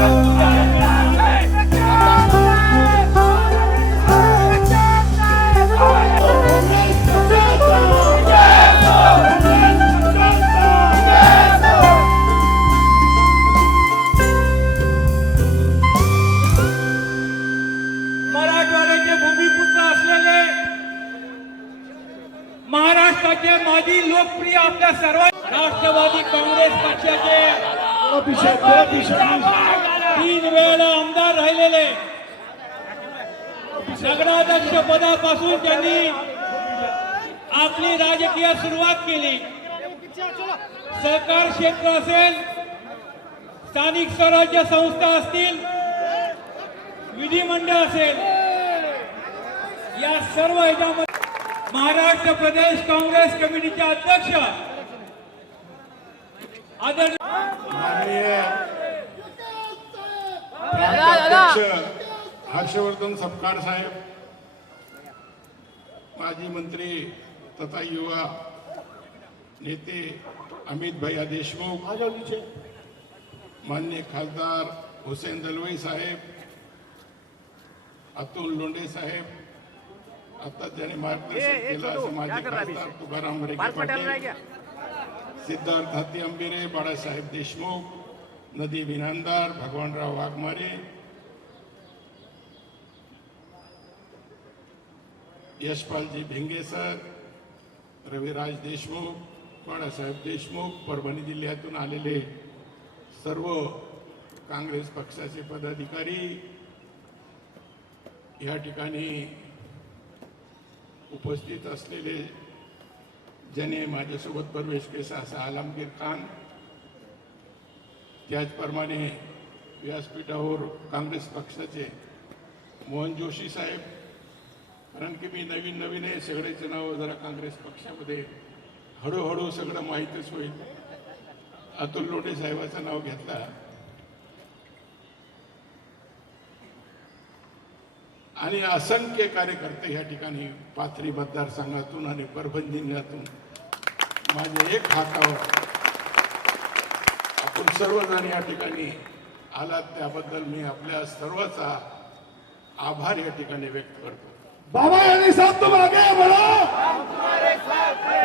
मराठवाड्याचे भूमिपुत्र असलेले महाराष्ट्राचे माजी लोकप्रिय आपल्या सर्व राष्ट्रवादी काँग्रेस पक्षाचे 3 वेळा आमदार राहिलेले नगराध्यक्ष पदापासून त्यांनी आपली राजकीय सुरुवात केली। सहकार क्षेत्र असेल, स्थानिक स्वराज्य संस्था असतील, विधिमंडळ असेल, या सर्व ह्याच्यामध्ये महाराष्ट्र प्रदेश काँग्रेस कमिटीचे अध्यक्ष माननीय प्रांताध्यक्ष हर्षवर्धन सपकाळ साहेब, माजी मंत्री तथा युवा नेते अमित भैया देशमुख, माननीय खासदार हुसेन दलवाई साहेब, अतुल लोंढे साहेब, आता ज्याने मार्गदर्शन केलं असं माजी खासदार तुकाराम रेगे पाटील, सिद्धार्थ हाती अंबिरे, बाळासाहेब देशमुख, नदीम इनामदार, भगवानराव वाघमारे, यशपालजी भिंगे सर, रविराज देशमुख, बाळासाहेब देशमुख, परभणी जिल्ह्यातून आलेले सर्व काँग्रेस पक्षाचे पदाधिकारी, या ठिकाणी उपस्थित असलेले ज्याने माझ्यासोबत प्रवेश केला असा आलमगीर खान, त्याचप्रमाणे व्यासपीठावर काँग्रेस पक्षाचे मोहन जोशी साहेब, कारण की मी नवीन आहे, सगळ्याचे नाव जरा काँग्रेस पक्षामध्ये हळूहळू सगळं माहीतच होईल। अतुल लोंढे साहेबाचं नाव घेतला आणि असंख्य कार्यकर्ते या ठिकाणी पाथरी मतदारसंघातून आणि परभणी जिल्ह्यातून माझ्या एक हातावर आपण सर्वजण या ठिकाणी आलात, त्याबद्दल मी आपल्या सर्वांचा आभार या ठिकाणी व्यक्त करतो। बाबा यानी साहब तुम आगे बढ़ो,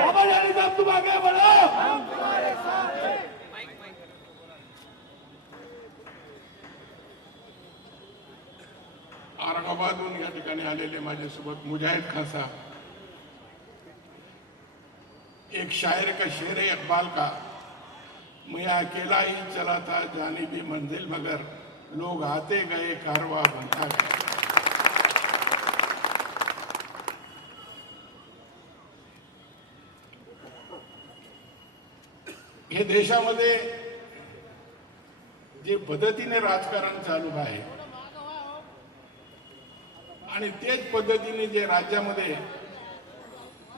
बाबा यानी साहब तुम आगे बढ़ो। औरंगाबादहून या ठिकाणी आलेले माझ्यासोबत मुजाहिद खान साहब, एक शायर का शेर है इकबाल का, मैं अकेला ही चला था जाने भी मंजिल मगर लोग आते गए कारवा बनता गया। हे देशामध्ये जे पद्धतीने राजकारण चालू आहे आणि तेच पद्धतीने जे राज्यामध्ये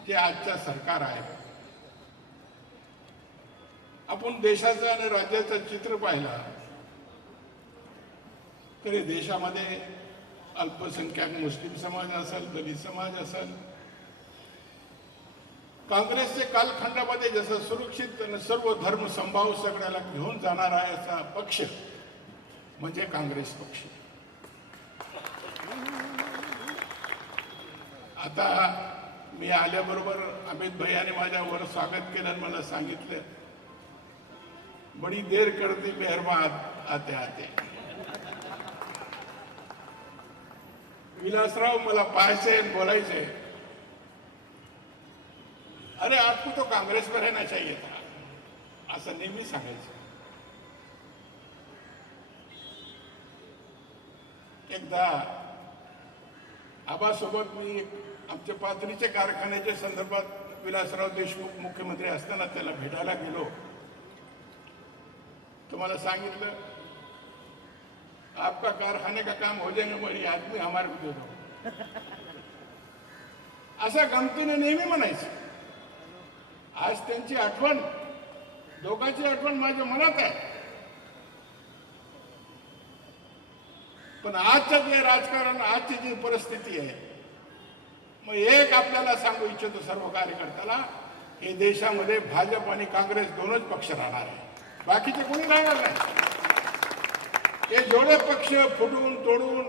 जे आजचं सरकार आहे, आपण देशाचं आणि राज्याचं चित्र पाहिलं तरी देशामध्ये अल्पसंख्याक मुस्लिम समाज असेल, दलित समाज असेल, काँग्रेसचे कालखंडामध्ये जसं सुरक्षित आणि सर्व धर्म संभाव सगळ्याला घेऊन जाणार आहे असा पक्ष म्हणजे काँग्रेस पक्ष। आता मी आल्याबरोबर अमित भैयाने माझ्यावर स्वागत केलं आणि मला सांगितलं, बड़ी देर करती मेहरबान आते आते। विलासराव मला पाहायचे बोलायचे, अरे आपको तो कांग्रेस में रहना चाहिए था, असं नेहमी सांगायचं। एकदा आबासोबत मी आमच्या पाथरीच्या कारखान्याच्या संदर्भात विलासराव देशमुख मुख्यमंत्री असताना त्याला भेटायला गेलो, तुम्हाला सांगितलं आपका कारखाने का काम हो जाएगा, बड़ी आदमी हमारे को दे दो, असा गमतीने नेहमी म्हणायचं। आज त्यांची आठवण, दोघांची आठवण माझ्या मनात आहे, पण आजचं जे राजकारण, आजची जी परिस्थिती आहे, मग एक आपल्याला सांगू इच्छितो सर्व कार्यकर्त्याला, हे देशामध्ये भाजप आणि काँग्रेस दोनच पक्ष राहणार आहे, बाकीचे कोणी राहणार नाही। हे जेवढे पक्ष फुटून तोडून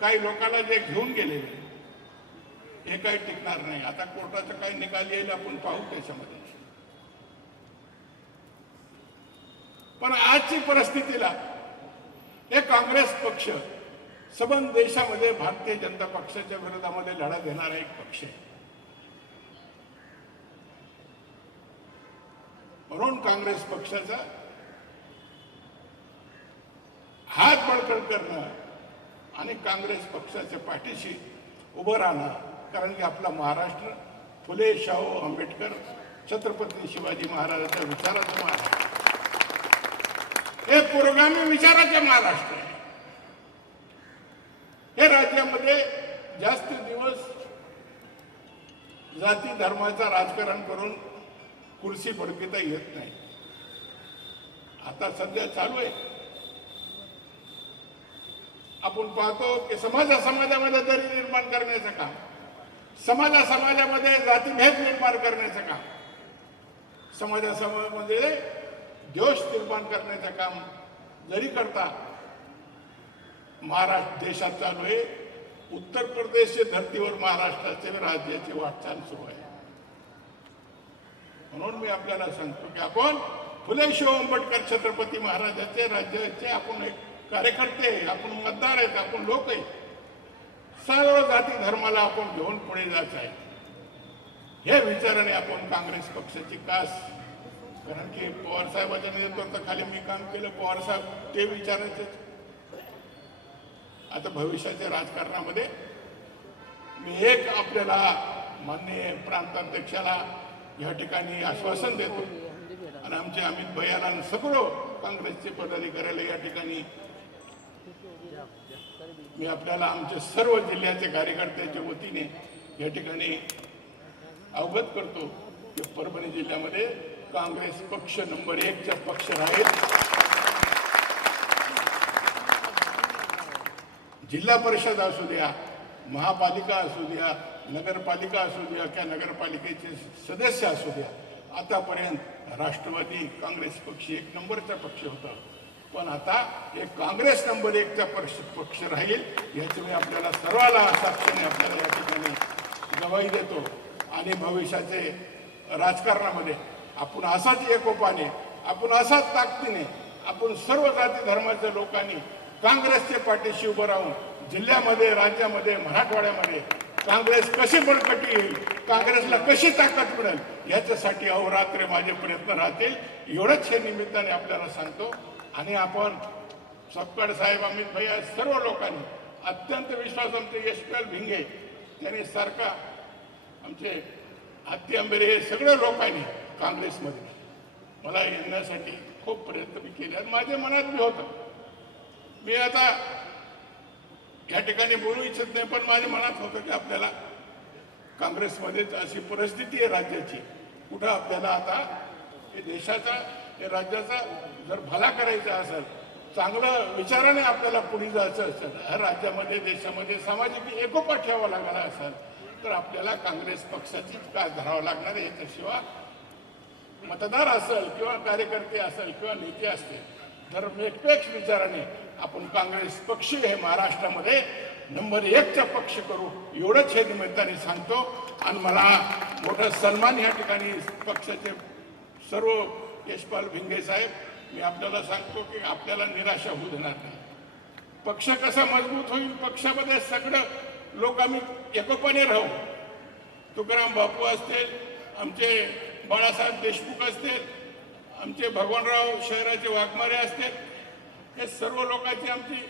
काही लोकांना जे घेऊन गेलेले हे काही टिकणार नाही. आता कोर्टाचा काही निकाल येईल आपण पाहू त्याच्यामध्ये. पण आजची परिस्थितीला हे काँग्रेस पक्ष संबंध देशामध्ये भारतीय जनता पक्षाच्या विरोधामध्ये लढा देणारा एक पक्ष आहे. म्हणून काँग्रेस पक्षाचा हात बळकट करणं आणि काँग्रेस पक्षाच्या पाठीशी उभं राहणं. कारण की आपला महाराष्ट्र फुले शाहू आंबेडकर छत्रपती शिवाजी महाराजांच्या विचाराचं महाराष्ट्र, हे पुरोगामी विचाराचे महाराष्ट्र आहे. हे राज्यामध्ये जास्त दिवस जाती धर्माचं राजकारण करून कुर्सी बळकवता येत नाही. आता सध्या चालू आहे. आपण पाहतो की समाजामध्ये दरी निर्माण करण्याचं काम, समाजामध्ये जातीभेद निर्माण करण्याचं काम, समाजामध्ये द्वेष निर्माण करण्याचं काम जरी करता महाराष्ट्र देशात चालू आहे. उत्तर प्रदेशच्या धर्तीवर महाराष्ट्राचे राज्याची वाटचाल सुरू आहे. म्हणून मी आपल्याला सांगतो की आपण फुले शाहू आंबेडकर छत्रपती महाराजांचे राज्याचे आपण एक कार्यकर्ते, आपण मतदार आहेत, आपण लोक आहे. सर्व जाती धर्माला आपण घेऊन पुढे जायचं आहे. हे विचाराने आपण काँग्रेस पक्षाची कास, कारण की पवार साहेबांच्या नेतृत्वाखाली मी काम केलं. पवार साहेब ते विचारायचे. आता भविष्याच्या राजकारणामध्ये मी एक आपल्याला माननीय प्रांताध्यक्षाला या ठिकाणी आश्वासन देतो आणि आमचे अमित भैयाला सर्व काँग्रेसचे पदाधिकाऱ्याला या ठिकाणी मी आपल्याला आमच्या सर्व जिल्ह्याचे कार्यकर्त्याच्या वतीने या ठिकाणी अवगत करतो की परभणी जिल्ह्यामध्ये काँग्रेस पक्ष नंबर 1चा पक्ष राहील. जिल्हा परिषद असू द्या, महापालिका असू द्या, नगरपालिका असू द्या किंवा नगरपालिकेचे सदस्य असू द्या, आतापर्यंत राष्ट्रवादी काँग्रेस पक्ष 1 नंबरचा पक्ष होता. पण आता एक काँग्रेस नंबर 1चा पक्ष राहील याची मी आपल्याला सर्वाला साक्षीने आपल्याला या ठिकाणी गवाही देतो. आणि भविष्याचे राजकारणामध्ये आपण असाच एकोपाने, आपण असाच ताकदीने, आपण सर्व जाती धर्माच्या लोकांनी काँग्रेसच्या पाठीशी उभं राहून जिल्ह्यामध्ये, राज्यामध्ये, मराठवाड्यामध्ये काँग्रेस कशी बळकटी येईल, काँग्रेसला कशी ताकद मिळेल याच्यासाठी अहोरात्र माझे प्रयत्न राहतील. एवढंच हे निमित्ताने आपल्याला सांगतो. आणि आपण सपकाळ साहेब, अमित भैया, सर्व लोकांनी अत्यंत विश्वास, आमचे यशपाल भिंगे त्यांनी सारखा, आमचे हत्ती आंबेरे, हे सगळ्या लोकांनी काँग्रेसमध्ये मला येण्यासाठी खूप प्रयत्न मी केले आणि माझ्या मनात बी होतं. मी आता या ठिकाणी बोलू इच्छित नाही, पण माझ्या मनात होतं की आपल्याला काँग्रेसमध्येच अशी परिस्थिती आहे राज्याची, कुठं आपल्याला आता हे देशाचा, हे राज्याचा जर भला करायचा असेल, चांगलं विचाराने आपल्याला पुढे जायचं असेल, हर राज्यामध्ये, देशामध्ये सामाजिक एकोपा ठेवावा लागला असेल तर आपल्याला काँग्रेस पक्षाचीच कास धरावं लागणार आहे. याच्याशिवाय मतदार असेल किंवा कार्यकर्ते असेल किंवा नेते असतील, धर्मनिरपेक्ष विचाराने आपण काँग्रेस पक्ष हे महाराष्ट्रामध्ये नंबर 1चा पक्ष करू, एवढंच हे निमित्ताने सांगतो. आणि मला मोठा सन्मान या ठिकाणी पक्षाचे सर्व यशपाल भिंगे साहेब, मी आपल्याला सांगतो की आपल्याला निराशा होऊ देणार नाही. पक्ष कसा मजबूत होईल, पक्षामध्ये सगळं लोक आम्ही एकोपाने राहू. तुकाराम बापू असतील, आमचे बाळासाहेब देशमुख असतील, आमचे भगवानराव शहराचे वाघमारे असतील, हे सर्व लोकांची आमची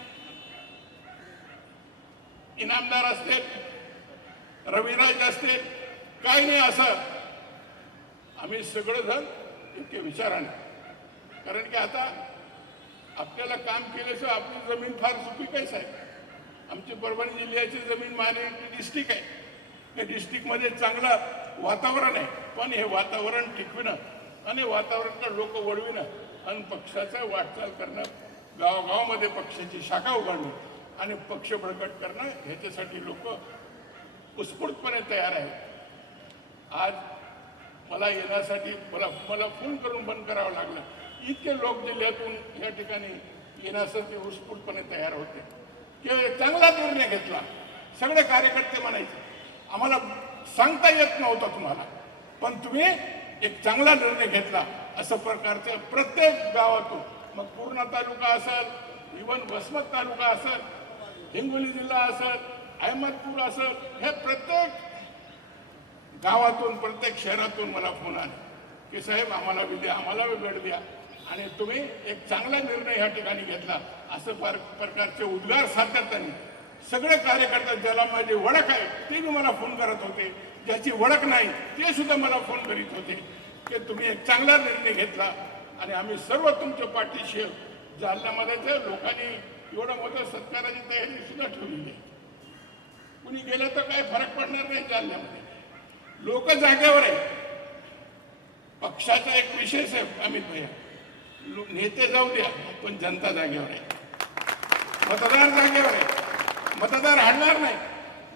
इनामदार असतील, रविराज असतील, काही नाही असं आम्ही सगळेजण इतके विचाराने, कारण की आता आपल्याला काम केल्याशिवाय आपली जमीन फार सुपीक आहे साहेब. आमची परभणी जिल्ह्याची जमीन मायनॉरिटी डिस्ट्रिक्ट आहे. या डिस्ट्रिक्टमध्ये चांगलं वातावरण आहे, पण हे वातावरण टिकविणं आणि वातावरणाला लोक वळविणं आणि पक्षाचं वाटचाल करणं, गावागावामध्ये पक्षाची शाखा उघडणं आणि पक्ष बळकट करणं, ह्याच्यासाठी लोक उत्स्फूर्तपणे तयार आहेत. आज मला येण्यासाठी मला फोन करून बंद करावं लागलं. इतके लोक जिल्ह्यातून या ठिकाणी येण्यासाठी उत्स्फूर्तपणे तयार होते किंवा चांगला निर्णय घेतला. सगळे कार्यकर्ते म्हणायचे आम्हाला सांगता येत नव्हतं तुम्हाला, पण तुम्ही एक चांगला निर्णय घेतला. असं प्रकारचं प्रत्येक गावातून, मग पूर्णा तालुका असेल, इव्हन वसमत तालुका असेल, हिंगोली जिल्हा असेल, अहमदपूर असेल, हे प्रत्येक गावातून प्रत्येक शहरातून मला फोन आले की साहेब आम्हाला वेळ द्या आणि तुम्ही एक चांगला निर्णय या ठिकाणी घेतला. असं प्रकारचे उद्गार सातत्याने सगळे कार्यकर्ते, ज्याला माझी ओळख आहे ते मी मला फोन करत होते, ज्याची ओळख नाही ते सुद्धा मला फोन करीत होते की तुम्ही एक चांगला निर्णय घेतला आणि आम्ही सर्व तुमच्या पाठीशी आहोत. जालन्यामध्ये लोकांनी एवढं मोठं सत्काराची तयारी सुद्धा ठेवलेली आहे. कुणी गेलं तर काही फरक पडणार नाही. जालन्यामध्ये लोक जागेवर आहे. पक्षाचा एक विशेष आहे अमित भैया, नेते जाऊ द्या पण जनता जागेवर आहे, मतदार जागेवर आहे. मतदार हाडणार नाही,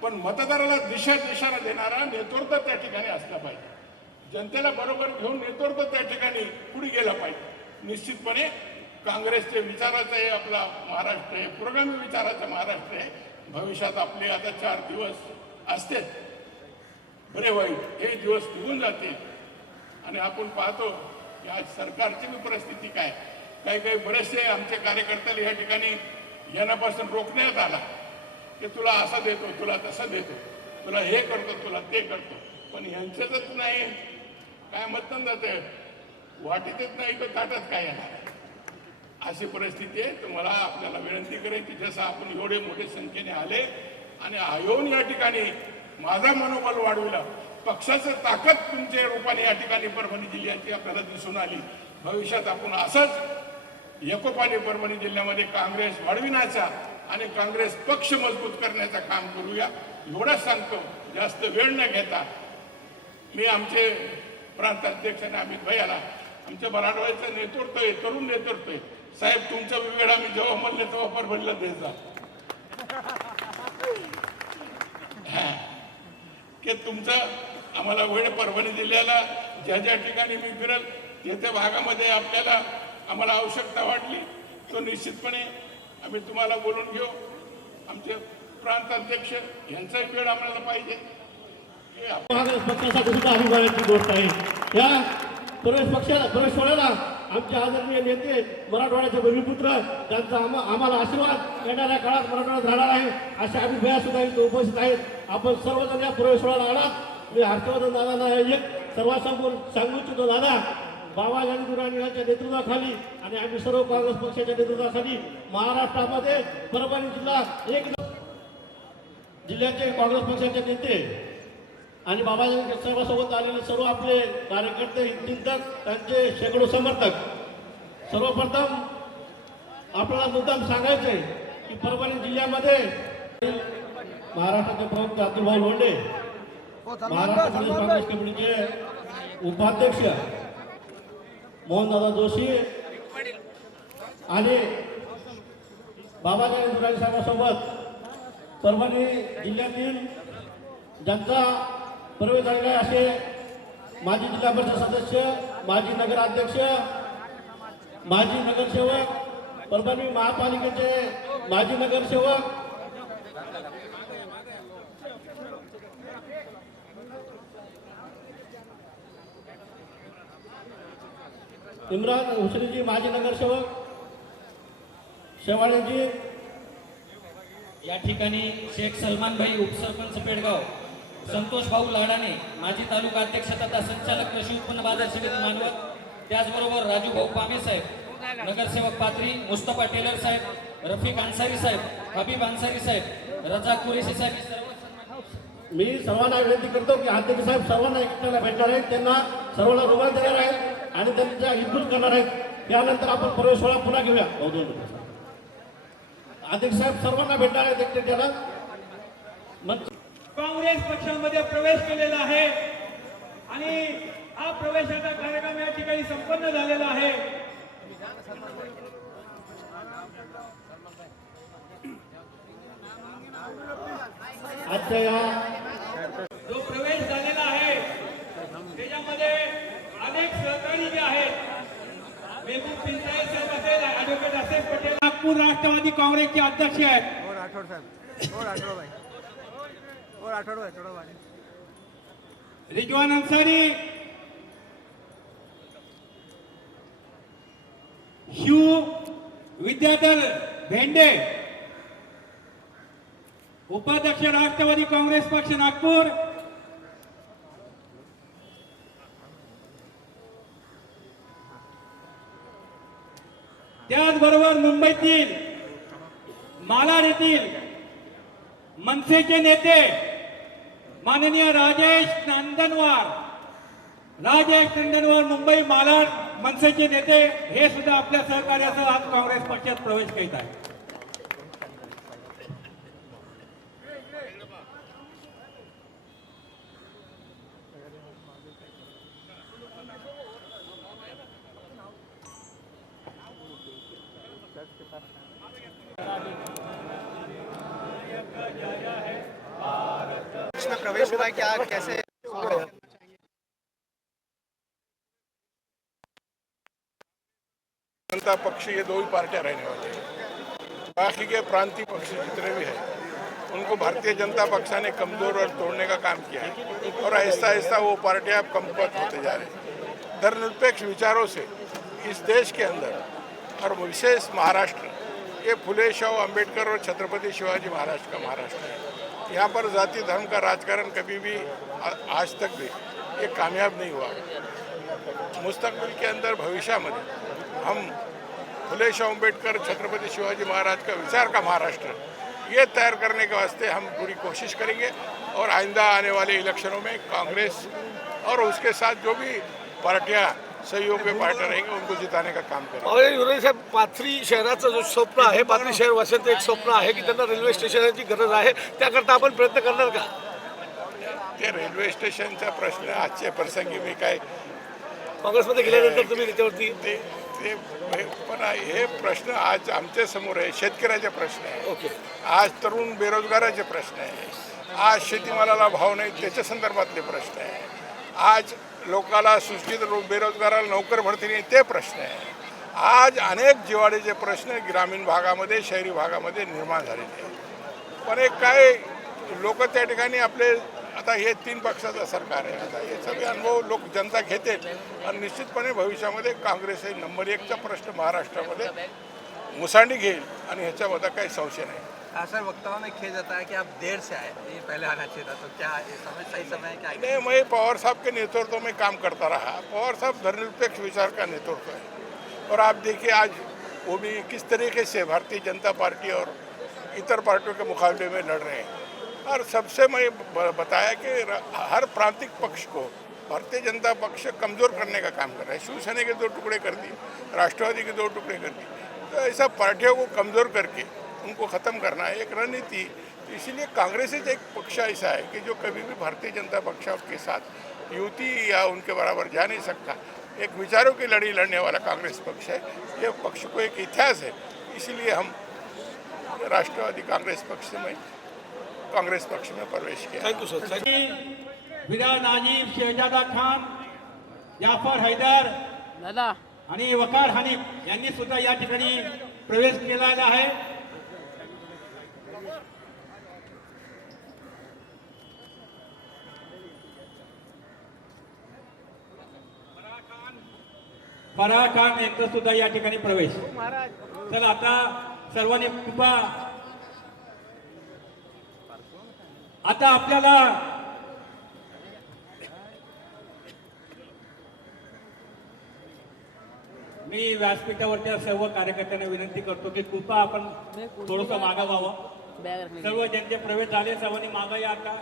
पण मतदाराला दिशा देणारा नेतृत्व त्या ठिकाणी असला पाहिजे. जनतेला बरोबर घेऊन नेतृत्व त्या ठिकाणी पुढे गेला पाहिजे. निश्चितपणे काँग्रेसचे विचाराचं आहे आपला महाराष्ट्र आहे, पुरोगामी विचाराचा महाराष्ट्र आहे. भविष्यात आपले आता 4 दिवस असते, बरे वाईट हे दिवस निघून जातील आणि आपण पाहतो की आज सरकारची मी परिस्थिती काय. काही बरेचसे आमच्या कार्यकर्त्याला या ठिकाणी येण्यापासून रोखण्यात आला की तुला असं देतो, तुला तसं देतो, तुला हे करतो, तुला ते करतो. पण यांच्यातच नाही काय मतदान जाते, वाटीतच नाही तर ताटात काय येणार. अशी परिस्थिती आहे. तर मला आपल्याला विनंती करायची, जसं आपण एवढे मोठे संख्येने आले आणि येऊन या ठिकाणी माझा मनोबल वाढविला, पक्षाचं ताकद तुमच्या रूपाने या ठिकाणी परभणी जिल्ह्याची आपल्याला दिसून आली. भविष्यात आपण असंच एकोपाने परभणी जिल्ह्यामध्ये काँग्रेस वाढविण्याचा आणि काँग्रेस पक्ष मजबूत करण्याचं काम करूया. एवढंच सांगतो, जास्त वेळ न घेता मी आमचे प्रांताध्यक्ष आणि अमित भैयाला, आमच्या मराठवाड्याचं नेतृत्व आहे, तरुण नेतृत्व आहे. साहेब तुमचा वेळ आम्ही जेव्हा म्हणले तेव्हा परभणीला देत जा की तुमचं आम्हाला वेळ परभणी जिल्ह्याला ज्या ठिकाणी मी फिरल त्या भागामध्ये आपल्याला आम्हाला आवश्यकता वाटली तो निश्चितपणे आम्ही तुम्हाला बोलून घेऊ. आमचे प्रांत अध्यक्ष यांचाही वेळ आम्हाला पाहिजे. काँग्रेस पक्षासाठी सुद्धा अभिमानाची गोष्ट आहे. या प्रवेश सोहळ्याला आमचे आदरणीय नेते, मराठवाड्याचे भूमिपुत्र, त्यांचा आम्हाला आशीर्वाद येणाऱ्या काळात मराठवाड्यात राहणार आहे अशा अभिप्राय सुद्धा इथे उपस्थित आहेत. आपण सर्वजण या प्रवेश सोहळ्याला आलात. मी हर्षवर्धन दादांना एक सर्वांसमोर सांगू इच्छितो, दादा बाबाजानी दुर्राणी यांच्या नेतृत्वाखाली आणि आम्ही सर्व काँग्रेस पक्षाच्या नेतृत्वाखाली महाराष्ट्रामध्ये परभणी जिल्ह्याचे काँग्रेस पक्षाचे नेते आणि बाबाजी सर्वांसोबत आलेले सर्व आपले कार्यकर्ते, चिंतक, त्यांचे शेकडो समर्थक, सर्वप्रथम आपल्याला मुद्दाम सांगायचे की परभणी जिल्ह्यामध्ये महाराष्ट्राचे प्रमुख अतुलभाऊ लोंढे, महाराष्ट्र प्रदेश काँग्रेस कमिटीचे उपाध्यक्ष मोहनदादा जोशी आणि बाबाजी दुर्राणी साहेबांसोबत परभणी जिल्ह्यातील ज्यांचा प्रवेश झालेला असे माजी जिल्हा परिषद सदस्य, माजी नगराध्यक्ष, माजी नगरसेवक, परभणी महापालिकेचे माजी नगरसेवक, इम्रान हुसेनजी माजी नगरसेवक, शेवाळेजी, या ठिकाणी शेख सलमान भाई उपसरपंच पेडगाव, संतोष भाऊ लाडाने माजी तालुका अध्यक्ष तथा संचालक कृषी उत्पन्न बाजार समिती मानवत, त्याचबरोबर राजू भाऊ पामे साहेब, नगरसेवक पात्री, मुस्तफा टेलर साहेब, रफिक अन्सारी साहेब, हबीब अन्सारी साहेब, रजा कुरेशी साहेब. मी सर्वांना विनंती करतो की अध्यक्ष साहेब सर्वांना एकट्याला भेटणार आहेत, त्यांना सर्वांना रुमाल देणार आहेत आणि त्यांच्या हितगुज करणार आहेत. त्यानंतर आपण प्रवेश सोहळा पुन्हा घेऊया. अध्यक्ष साहेब सर्वांना भेटणार आहेत एकट्याला. काँग्रेस पक्षामध्ये प्रवेश केलेला आहे आणि हा प्रवेशाचा कार्यक्रम या ठिकाणी संपन्न झालेला आहे. आजच्या या जो प्रवेश झालेला आहे त्याच्यामध्ये अनेक सहकारी जे आहेत, मेहबूब पिंचाळे साहेब असेल, ॲडव्होकेट असेल पटेल नागपूर राष्ट्रवादी काँग्रेसचे अध्यक्ष आहेत और राठौड़ साहब और राठौड़ भाई और राठौड़ भाई थोड़ा भाई रिजवान अंसारी, शिव विद्याधर भेंडे, उपाध्यक्ष राष्ट्रवादी काँग्रेस पक्ष नागपूर, त्याचबरोबर मुंबईतील मालाड येथील मनसेचे नेते माननीय राजेश नंदनवार मुंबई मालाड मनसेचे नेते हे सुद्धा आपल्या सहकार्यासह आज काँग्रेस पक्षात प्रवेश करीत आहेत. इसमें प्रवेश हुआ है क्या कैसे जनता पक्ष ये दो ही पार्टियां रहने वाली हैं। बाकी के प्रांतीय पक्ष जितने भी हैं उनको भारतीय जनता पक्ष ने कमजोर और तोड़ने का काम किया है और आहिस्ता आहिस्ता वो पार्टियां अब कमकुवत होते जा रही हैं। धर्मनिरपेक्ष विचारों से इस देश के अंदर और विशेष महाराष्ट्र, ये फुले शाहू अम्बेडकर और छत्रपति शिवाजी महाराज का महाराष्ट्र है। यहाँ पर जाति धर्म का राजकारण कभी भी आज तक भी ये कामयाब नहीं हुआ। मुस्तकबिल के अंदर भविष्य में हम फुले शाहू अम्बेडकर छत्रपति शिवाजी महाराज का विचार का महाराष्ट्र ये तैयार करने के वास्ते हम पूरी कोशिश करेंगे और आइंदा आने वाले इलेक्शनों में कांग्रेस और उसके साथ जो भी पार्टियां सहयोग में पार्टनर रहेंगे उनको जिताने का काम करेंगे. और युवराज साहेब, पाथरी शहराचं जो स्वप्न आहे, पाथरी शहर वासियांचं एक स्वप्न आहे की त्यांना रेल्वे स्टेशनची गरज आहे, त्याकरता आपण प्रयत्न करणार का? ते रेल्वे स्टेशनचा प्रश्न आजच्या प्रसंगी मी काय काँग्रेसमध्ये गेल्यानंतर तुम्ही त्याच्यावरती ते पण हे प्रश्न आज आमच्या समोर आहे. शेतकऱ्याचे प्रश्न आहे, ओके, आज तरुण बेरोजगाराचे प्रश्न आहे, आज शेतीमालाला भाव नाही त्याच्या संदर्भातले प्रश्न आहे, आज लोकाला सुशिक्षित बेरोजगाराला नोकर भरती नाही ते प्रश्न आहे, आज अनेक जिव्हाळ्याचे प्रश्न ग्रामीण भागामध्ये शहरी भागामध्ये निर्माण झालेले आहेत. पण एक काय लोक त्या ठिकाणी आपले आता हे 3 पक्षाचं सरकार आहे. आता हे सगळे अनुभव लोक जनता घेते आणि निश्चितपणे भविष्यामध्ये काँग्रेस हे नंबर 1चा प्रश्न महाराष्ट्रामध्ये मुसांडी घेईल आणि ह्याच्यामध्ये काही संशय नाही. सर वक्ताओं में खेद जाता है कि आप देर से आए, ये पहले आना चाहिए था, तो क्या ये समय सही समय है क्या? नहीं, मैं पवार साहब के नेतृत्व में काम करता रहा. पवार साहब धर्मनिरपेक्ष विचार का नेतृत्व है और आप देखिए आज वो भी किस तरीके से भारतीय जनता पार्टी और इतर पार्टियों के मुकाबले में लड़ रहे हैं. और सबसे मैं बताया कि हर प्रांतिक पक्ष को भारतीय जनता पक्ष कमज़ोर करने का काम कर रहा है. शिवसेना के 2 टुकड़े कर दिए, राष्ट्रवादी के 2 टुकड़े कर दिए. तो ऐसा पार्टियों को कमज़ोर करके उनको ख़त्म करना है एक रणनीति. इसीलिए कांग्रेस एक पक्ष ऐसा है कि जो कभी भी भारतीय जनता पक्ष के साथ युति या उनके बराबर जा नहीं सकता. एक विचारों की लड़ी लड़ने वाला कांग्रेस पक्ष है. ये पक्ष को एक इतिहास है. इसीलिए हम राष्ट्रवादी कांग्रेस पक्ष में प्रवेश किया. Thank you sir. फिदा नाजीब, शहजादा खान, जाफर हैदर दादा आणि वकार हनीफ यांनी सुद्धा या ठिकाणी प्रवेश केलेला आहे. फराह खान यांचा सुद्धा या ठिकाणी प्रवेश. चला आता सर्वांनी कृपा आता आपल्याला मी व्यासपीठावरच्या सर्व कार्यकर्त्यांना विनंती करतो की कृपा आपण थोडंसं मागं व्हावं. बॅग रखने सर्व ज्यांचे प्रवेश झाले सर्वांनी मागं या. का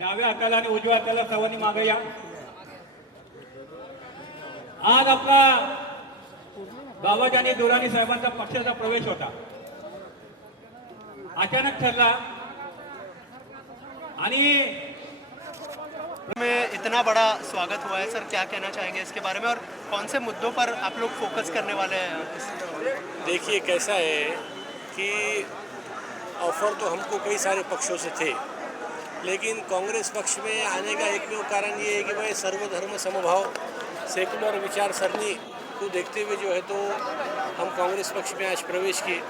डाव्या हाताला आणि उजव्या हाताला सर्वांनी मागं या. आज आपला बाबाजानी दुराणी साहेबांचा पक्षाचा प्रवेश होता, अचानक ठरला आणि में इतना बड़ा स्वागत हुआ है सर, क्या कहना चाहेंगे इसके बारे में और कौन से मुद्दों पर आप लोग फोकस करने वाले हैं? देखिए कैसा है कि ऑफर तो हमको कई सारे पक्षों से थे, लेकिन कांग्रेस पक्ष में आने का एकमेव कारण ये है कि भाई सर्वधर्म समभाव सेकुलर विचारसरणी को देखते हुए जो है तो हम कांग्रेस पक्ष में आज प्रवेश किए।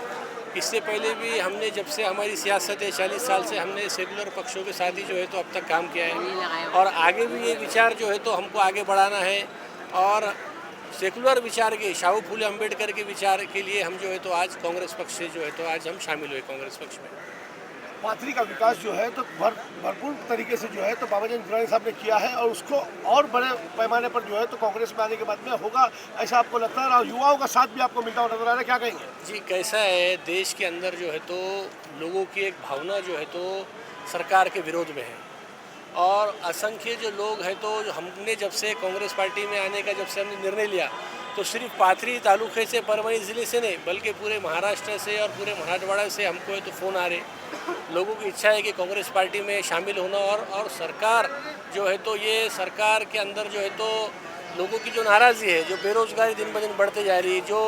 इससे पहले भी हमने, जब से हमारी सियासत है 40 साल से, हमने सेकुलर पक्षों के साथ ही जो है तो अब तक काम किया है और आगे भी ये विचार जो है तो हमको आगे बढ़ाना है। और सेकुलर विचार के, शाहू फूले अम्बेडकर के विचार के लिए हम जो है तो आज कांग्रेस पक्ष से जो है तो आज हम शामिल हुए कांग्रेस पक्ष में। पाथरी का विकास जो है तो भरपूर तरीके से जो है तो बाबा जन दुरानी साहब ने किया है और उसको और बड़े पैमाने पर जो है तो कांग्रेस में आने के बाद में होगा, ऐसा आपको लगता है? और युवाओं का साथ भी आपको मिलता हुआ नजर आ रहा है, क्या कहेंगे? जी, कैसा है, देश के अंदर जो है तो लोगों की एक भावना जो है तो सरकार के विरोध में है और असंख्य जो लोग हैं तो हमने जब से कांग्रेस पार्टी में आने का जब से हमने निर्णय लिया तो सिर्फ पाथरी तालुके से, परभणी ज़िले से नहीं बल्कि पूरे महाराष्ट्र से और पूरे मराठवाड़ा से हमको है तो फ़ोन आ रहे। लोगों की इच्छा है कि कांग्रेस पार्टी में शामिल होना और सरकार जो है तो ये सरकार के अंदर जो है तो लोगों की जो नाराज़गी है, जो बेरोज़गारी दिन ब दिन बढ़ते जा रही है, जो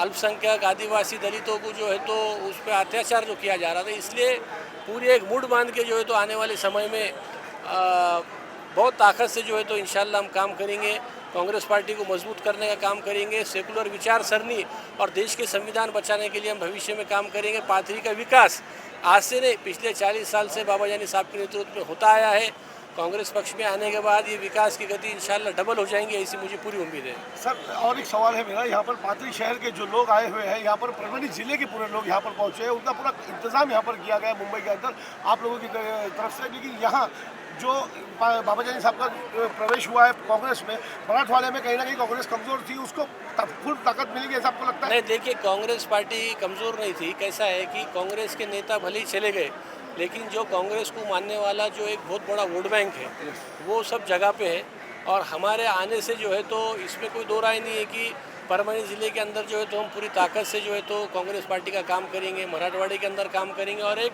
अल्पसंख्यक आदिवासी दलितों को जो है तो उस पर अत्याचार जो किया जा रहा था, इसलिए पूरी एक मूड बांध के जो है तो आने वाले समय में बहुत ताकत से जो है तो इंशाल्लाह हम काम करेंगे, कांग्रेस पार्टी को मजबूत करने का काम करेंगे, सेकुलर विचार सरनी और देश के संविधान बचाने के लिए हम भविष्य में काम करेंगे। पाथरी का विकास आज से नहीं, पिछले 40 साल से बाबा जानी साहब के नेतृत्व में होता आया है। कांग्रेस पक्ष में आने के बाद ये विकास की गति इंशाल्लाह डबल हो जाएंगी, ऐसी मुझे पूरी उम्मीद है। सर, और एक सवाल है मेरा, यहाँ पर पाथरी शहर के जो लोग आए हुए हैं, यहाँ पर परभणी जिले के पूरे लोग यहाँ पर पहुँचे हैं, उनका पूरा इंतजाम यहाँ पर किया गया मुंबई के अंदर आप लोगों की तरफ से, लेकिन यहाँ जो बाबा जानी साहब का प्रवेश हुआ है कांग्रेस में, मराठवाड़े में कहीं ना कहीं कांग्रेस कमजोर थी, उसको फुल ताकत मिलेगी ऐसा आपको लगता है? नहीं, देखिए, कांग्रेस पार्टी कमज़ोर नहीं थी। कैसा है कि कांग्रेस के नेता भले ही चले गए, लेकिन जो कांग्रेस को मानने वाला जो एक बहुत बड़ा वोट बैंक है वो सब जगह पे है और हमारे आने से जो है तो इसमें कोई दो राय नहीं है कि परभणी ज़िले के अंदर जो है तो हम पूरी ताकत से जो है तो कांग्रेस पार्टी का काम करेंगे, मराठवाड़े के अंदर काम करेंगे और एक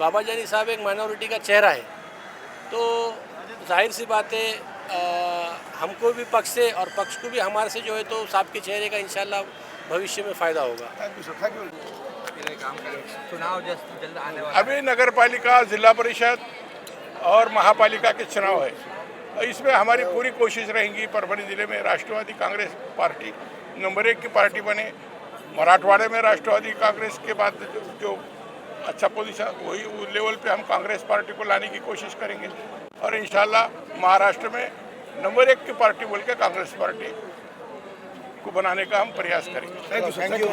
बाबा जानी साहब एक माइनॉरिटी का चेहरा है, तो जाहिर सी बात है हमको भी पक्ष से और पक्ष को भी हमारे से जो है तो साहब के चेहरे का इंशाल्लाह भविष्य में फ़ायदा होगा। Thank you sir, thank you. चुनाव जल्द आने वाला अभी नगर पालिका, जिला परिषद और महापालिका के चुनाव है, इसमें हमारी पूरी कोशिश रहेगी परभणी ज़िले में राष्ट्रवादी कांग्रेस पार्टी नंबर 1 की पार्टी बने, मराठवाड़े में राष्ट्रवादी कांग्रेस के बाद जो अच्छा पोजीशन वही लेवल पे हम कांग्रेस पार्टी को लाने की कोशिश करेंगे और इंशाल्लाह महाराष्ट्र में नंबर 1 की पार्टी बोल के कांग्रेस पार्टी को बनाने का हम प्रयास करेंगे। Thank you.